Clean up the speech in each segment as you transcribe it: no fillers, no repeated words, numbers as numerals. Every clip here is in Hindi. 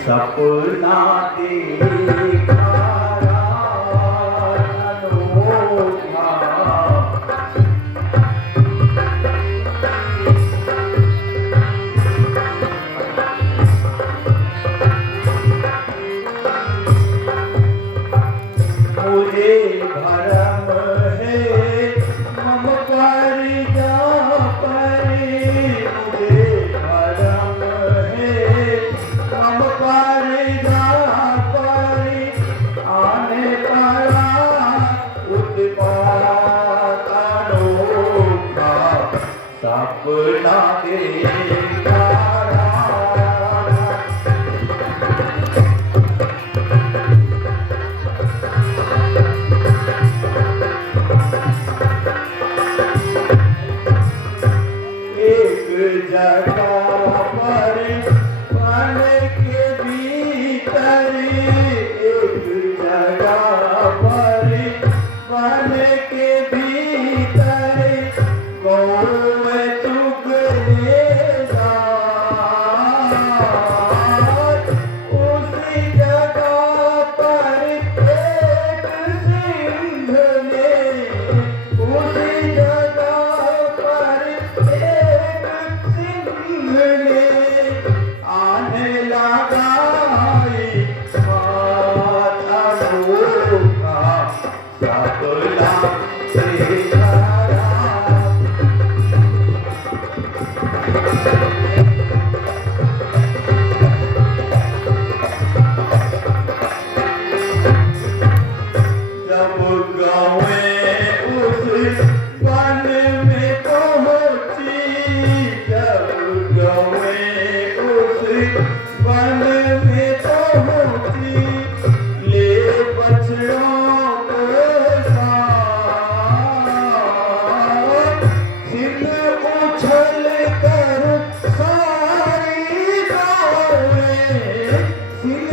सपना देखा अनोखा, मुझे भरम है मम पर जा परे, मुझे भरम है मम पर जा परे, आने पड़ा उत्पात अनोखा, सपना देखा जगह पर मन के भीतर, एक जगह पर मन के भीतर, गौव चुगले दार, उसी जगह पर एक सिंह ने, उसी जगह पर एक आने लगाई बात अनोखा, सपना देखा जब गौएं उस वन में पहुंची, जब गौएं उस वन में पहुंची, ले बछड़ों को साथ, सिंह उछल कर सारी गौएं, सिंह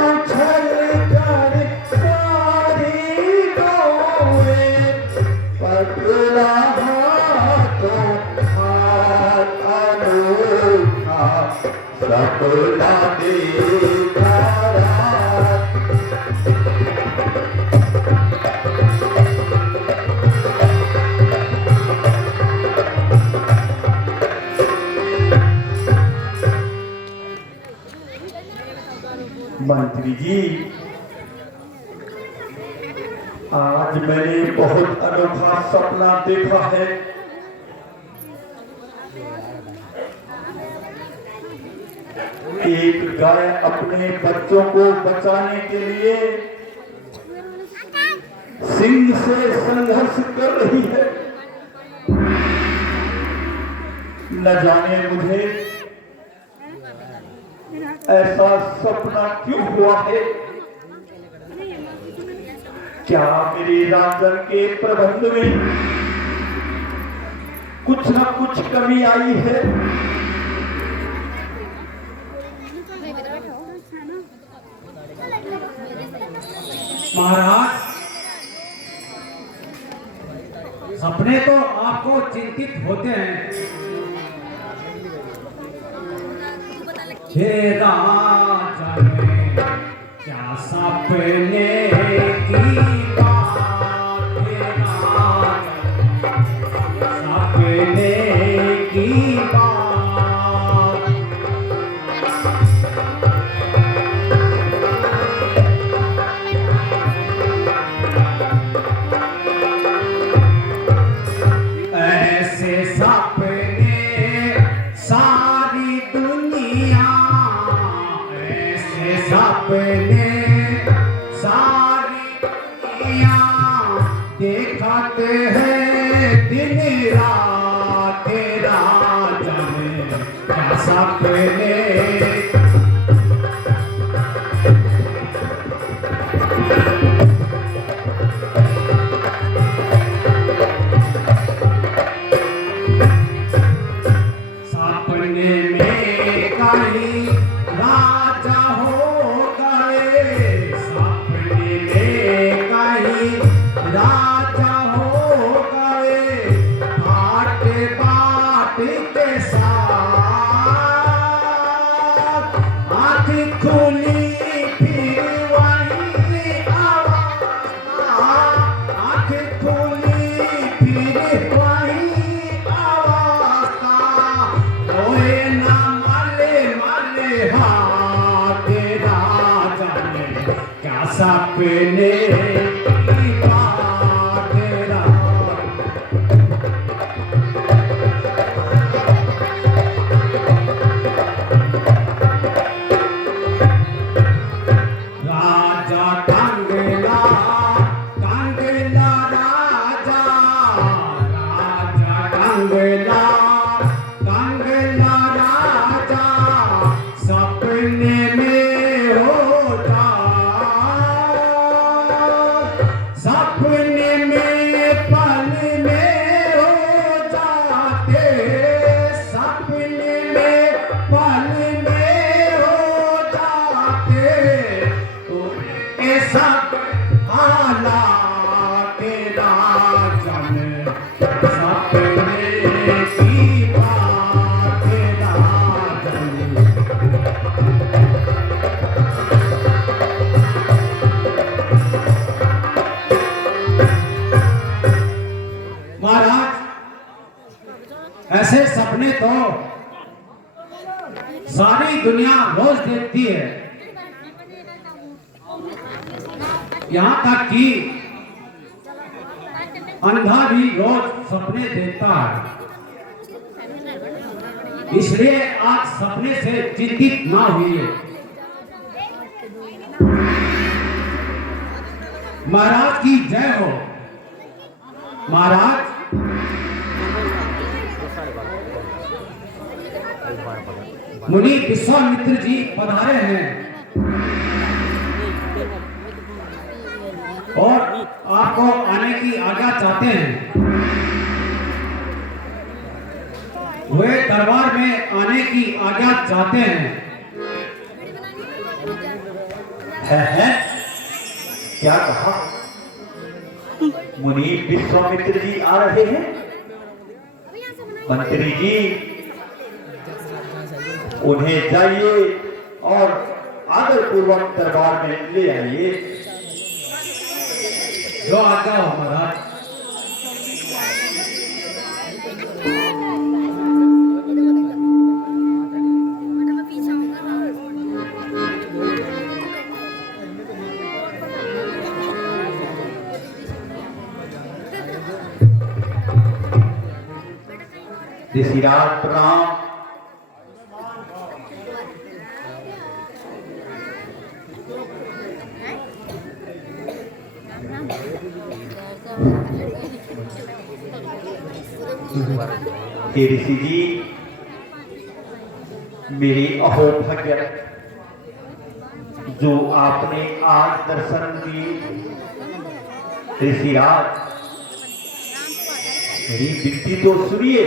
उछल कर सारी गौएं, पकड़ा हाथों हाथ अनोखा, सपना देखा रात। मंत्री जी, आज मैंने बहुत अनोखा सपना देखा है। एक गाय अपने बच्चों को बचाने के लिए सिंह से संघर्ष कर रही है। न जाने मुझे ऐसा सपना क्यों हुआ है। क्या मेरे राजन के प्रबंध में कुछ न कुछ कमी आई है। महाराज, सपने तो आपको चिंतित होते हैं। हे राजन, क्या सपने की बात, हे राजन, सपने की बात। ऐसे सपने सारी दुनिया, ऐसे सपने सारी दुनिया दिखाते हैं दिन रात। राजन, क्या सपने राजा हो गए, सपने में कहीं राजा हो गए, बाट बाट के साथ खुली फिर वही अवस्था, आँख खुली फिर वही अवस्था, रोए ना माले माले हाथ राजा ने क्या सपने की बात राजा। राजा कांगला कांगला राजा, राजा कांगला कांगला राजा, सपने में होता, सपने में पल में हो जाते, सपने में पल में हो जाते, सब हालात राजन सपने की बात राजन। महाराज ऐसे सपने तो सारी दुनिया रोज देखती है, यहाँ तक कि अंधा भी रोज सपने देखता है। इसलिए आज सपने से चिंतित ना हुई। महाराज की जय हो। महाराज मुनि विश्वामित्र जी पधारे हैं और आपको आने की आज्ञा चाहते हैं। वे दरबार में आने की आज्ञा चाहते हैं। है? क्या कहा? मुनि विश्वामित्र जी आ रहे हैं? मंत्री जी उन्हें जाइए और आदर पूर्वक दरबार में ले आइए। जो आज्ञा हो महाराज। ऋषिराज प्रणाम। हे ऋषि जी, मेरी अहोभाग्य जो आपने आज दर्शन दिए। ऋषिराज मेरी विनती तो सुनिए।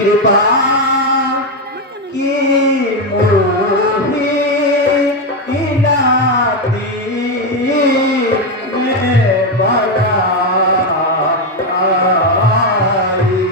कृपा की मोही इलाती में बड़ा आई।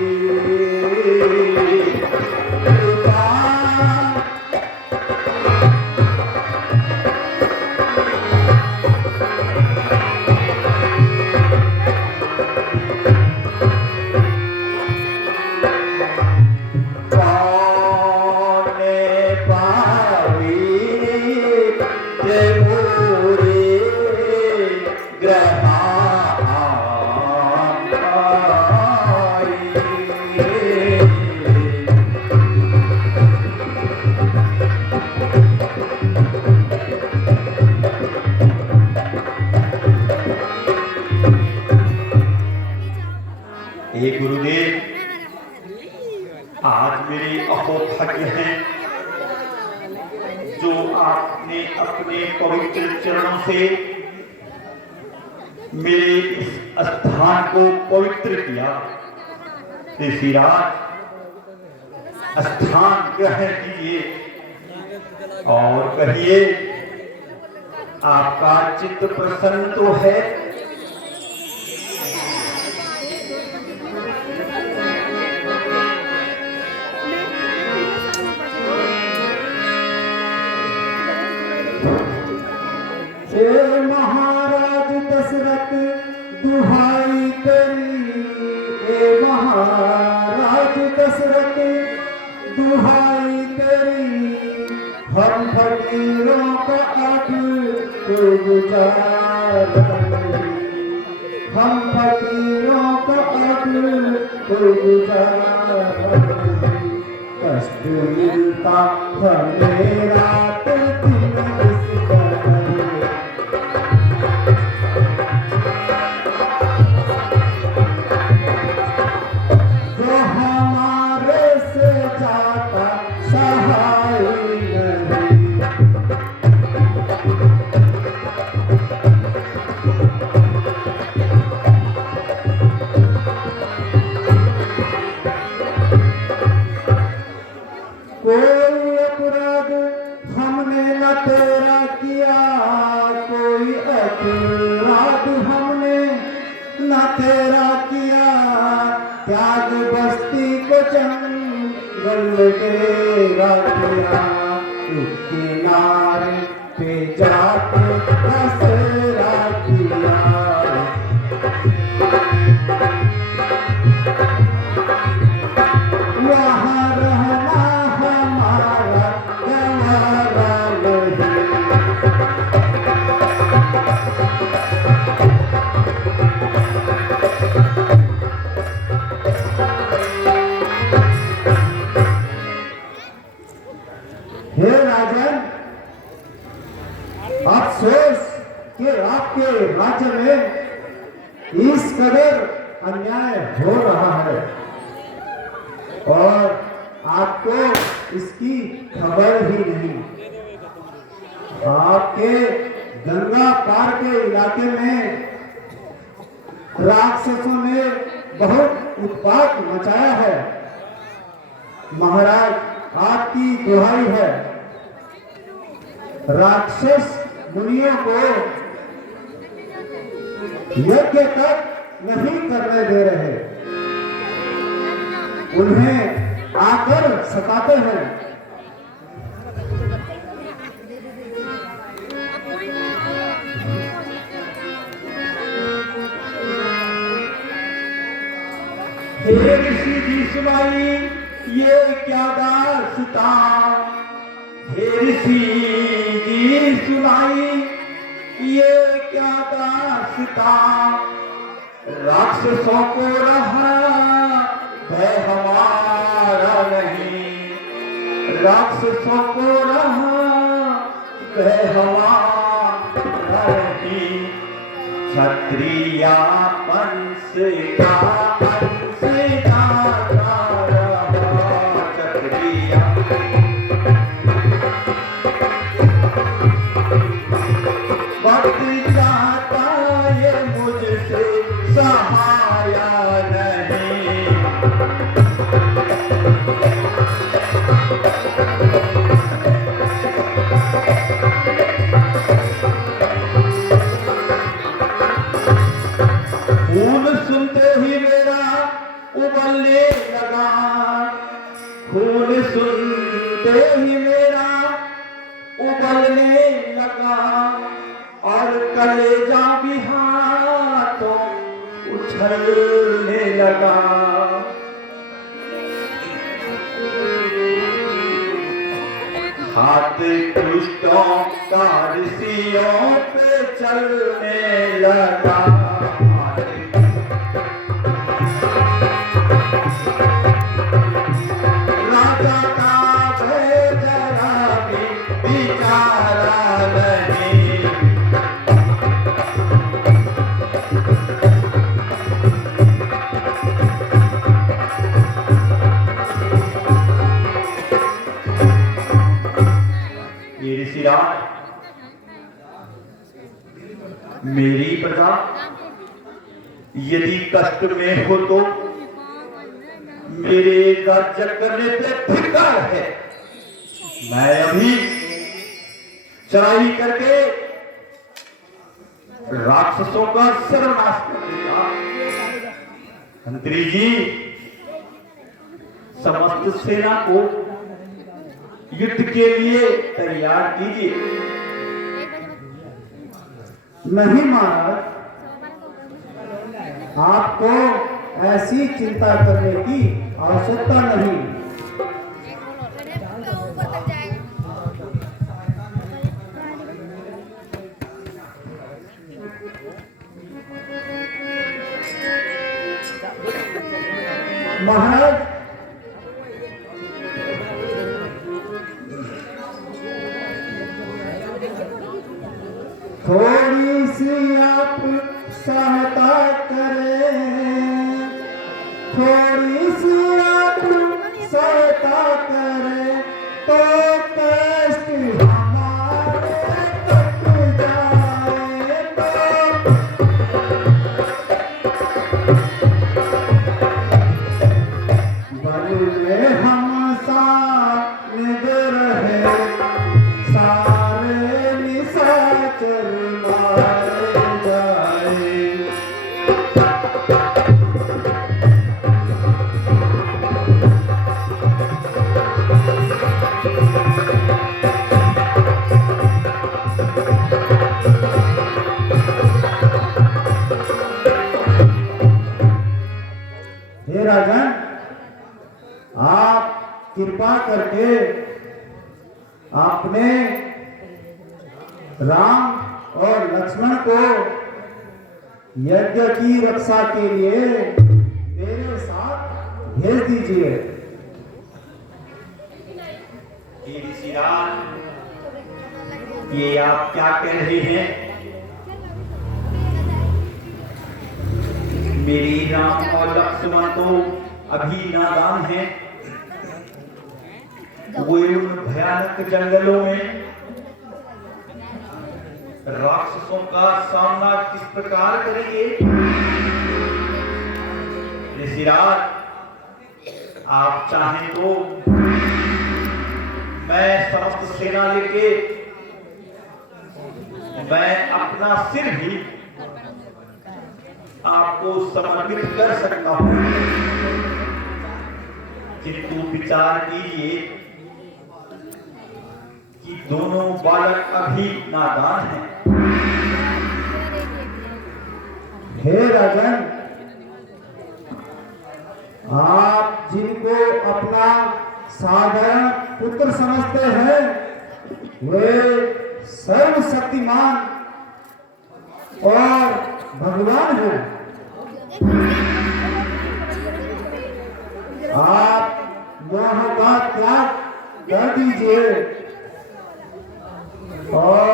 आज मेरे अहोभाग्य हैं जो आपने अपने पवित्र चरणों से मेरे इस स्थान को पवित्र किया। ऋषिराज, स्थान ग्रहण कीजिए और कहिए, आपका चित्त प्रसन्न तो है? हे महाराज दशरथ दुहाई तेरी, हे महाराज दशरथ दुहाई तेरी, हम फकीरों का अब कोई गुजारा नहीं, हम फकीरों का अब कोई गुजारा नहीं, कष्ट मिलता हमें रात दिन इस तरह। कोई अपराध हमने न तेरा किया, कोई अपराध हमने न तेरा किया, त्याग बस्ती को जंगल डेरा किया, किनारे पे जाके बसेरा किया। वहाँ रहना हमारा गवारा नहीं। हे राजन, अफसोस कि आपके राज्य में इस कदर अन्याय हो रहा है और आपको इसकी खबर ही नहीं। आपके गंगा पार के इलाके में राक्षसों ने बहुत उत्पात मचाया है। महाराज, आपकी दुहाई है, राक्षस मुनियों को यज्ञ तक नहीं करने दे रहे, उन्हें आकर सताते हैं। हे ऋषि जी सुनाई ये क्या दास्ता, हे ऋषि जी सुनाई ये क्या दास्ता, राक्षसों को रहा भय हमारा नहीं, राक्षसों को रहा भय हमारा नहीं, क्षत्रिया वंश का अंशदाता रहा, क्षत्रिया वक्त जाता ये मुझसे सहाया नहीं। खून सुनते ही मेरा उबलने लगा, खून सुनते ही मेरा उबलने लगा, और कलेजा भी हाथों उछलने लगा। हाथ दुष्टों का ऋषियों पे चलने लगा। राजा का भय जरा भी बिचारा नहीं। राज, मेरी प्रजा यदि कष्ट में हो तो मेरे राज्य करने पे धिक्कार है। मैं अभी चढ़ाई करके राक्षसों का सर्वनाश कर देगा। मंत्री जी, समस्त सेना को युद्ध के लिए तैयार कीजिए। नहीं महाराज, आपको ऐसी चिंता करने की आवश्यकता नहीं। महाराज, थोड़ी सी आप सहायता करें, थोड़ी सी आप सहायता करें तो कष्ट हमारे कट जाए। बल में हम साथ निडर है, सारे निशाचर मारे जाए। हे राजन, आप कृपा करके आपने राम और लक्ष्मण को यज्ञ की रक्षा के लिए मेरे साथ भेज दीजिए। ऋषिराज, ये आप क्या कह रहे हैं? मेरी राम और लक्ष्मण तो अभी नादान हैं। वे उन भयानक जंगलों में राक्षसों का सामना किस प्रकार करेंगे? ऋषिराज, आप चाहें तो मैं समस्त सेना लेके मैं अपना सिर भी आपको समर्पित कर सकता हूं, किंतु विचार कीजिए कि दोनों बालक अभी नादान हैं। हे राजन, आप जिनको अपना साधारण पुत्र समझते हैं, वे सर्वशक्तिमान और भगवान हैं। आप मोह का त्याग कर दीजिए और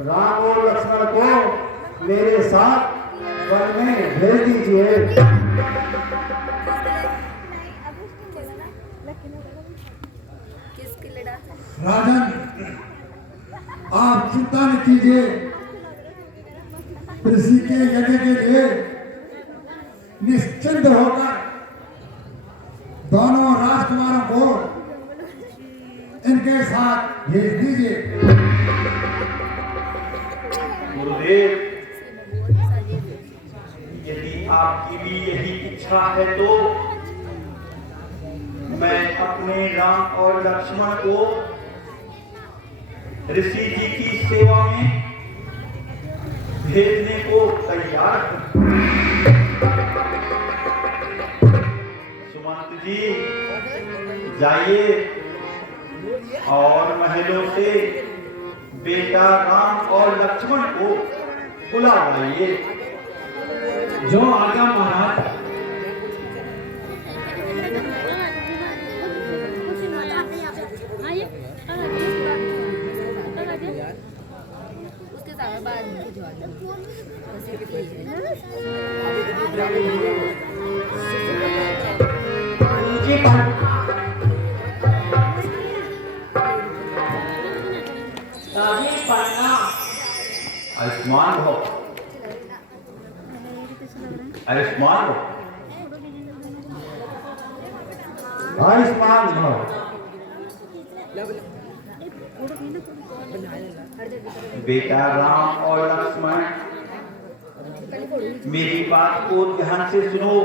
राम और लक्ष्मण को मेरे साथ वन में भेज दीजिए। राजन, आप चिंता न कीजिए। ऋषि के यज्ञ के लिए निश्चिंत होकर दोनों राजकुमारों को इनके साथ भेज दीजिए। गुरुदेव, यदि आपकी भी यही इच्छा है तो मैं अपने राम और लक्ष्मण को ऋषि जी की सेवा में भेजने को तैयार हूं। सुमंत जी, जाइए और महलों से बेटा राम और लक्ष्मण को बुला लाइए। जो आज्ञा महाराज। उसके साथ बाद आयुष्मान भव, आयुष्मान भव। आयुष्मान भव। बेटा राम और लक्ष्मण, मेरी बात को ध्यान से सुनो।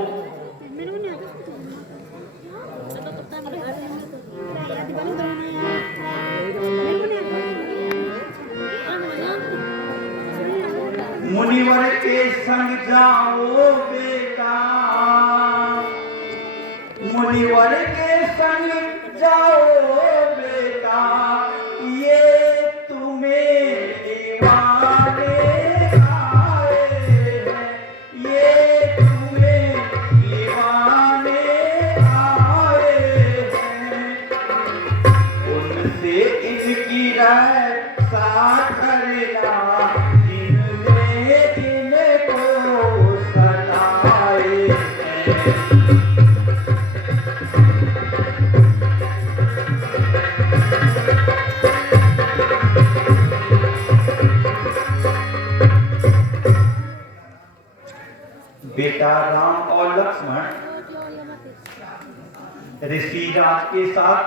मुनिवर के संग जाओ बेटा, मुनिवर के संग जाओ बेटा, ये तुम्हें दीवाने आए हैं, ये तुम्हें दीवाने आए हैं। उनसे इनकी रक्षा करना, जिनने दिन को सताए हैं। बेटा राम और लक्ष्मण ऋषिराज के साथ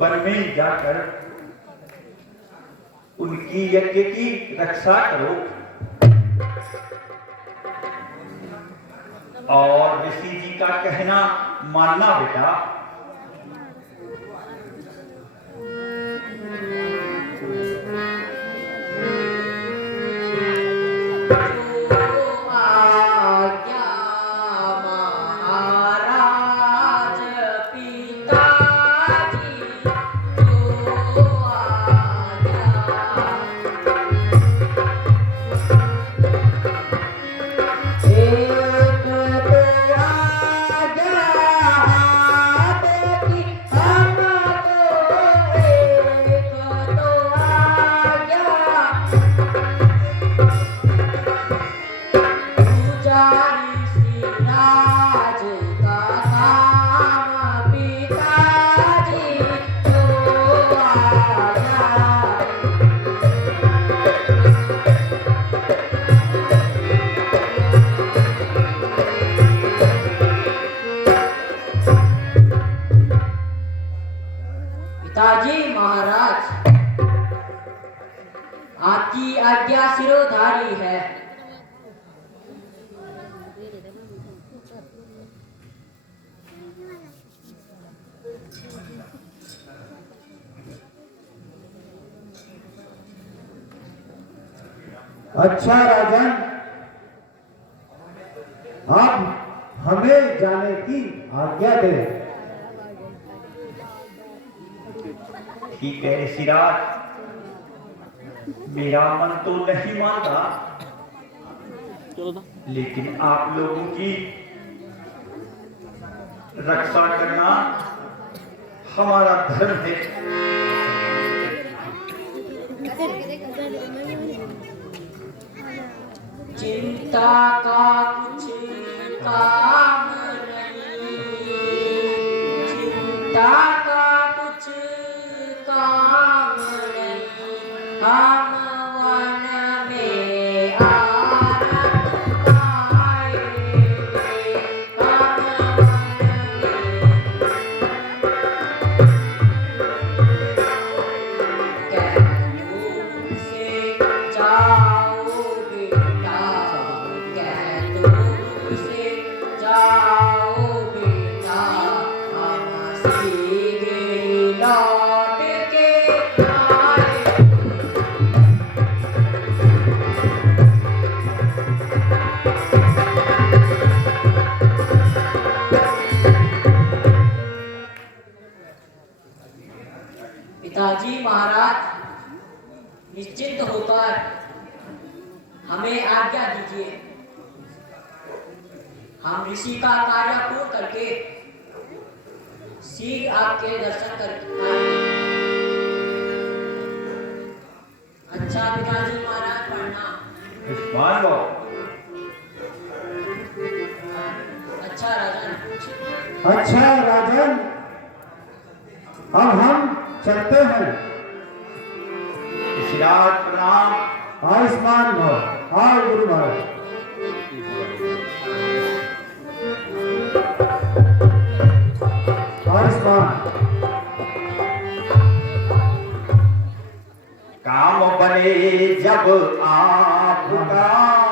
वन में जाकर उनकी यज्ञ की रक्षा करो और ऋषि जी का कहना मानना बेटा। पिताजी महाराज, आपकी आज्ञा सिरोधारी है। अच्छा राजन, अब हमें जाने की आज्ञा दे। ठीक है ऋषिराज, मेरा मन तो नहीं मानता, लेकिन आप लोगों की रक्षा करना हमारा धर्म है। चिंता का कुछ काम नहीं, चिंता का कुछ काम नहीं, हम वन में आनंद पाएंगे, हम कैदों से जाओ बेटा, कैदों से जाओ बेटा, हम सीधे लौट के आए। पिताजी महाराज, निश्चिंत होकर हमें आज्ञा दीजिए। हम ऋषि का कार्य पूर्ण करके शीघ्र आपके दर्शन कर आएंगे। अच्छा पिताजी महाराज, प्रणाम। आयुष्मान भव। अच्छा राजन। अच्छा राजन, अब हम चलते हैं। ऋषिराज प्रणाम। आयुष्मान भव। आओ गुरु महाराज। आयुष्मान। काम बने जब आपका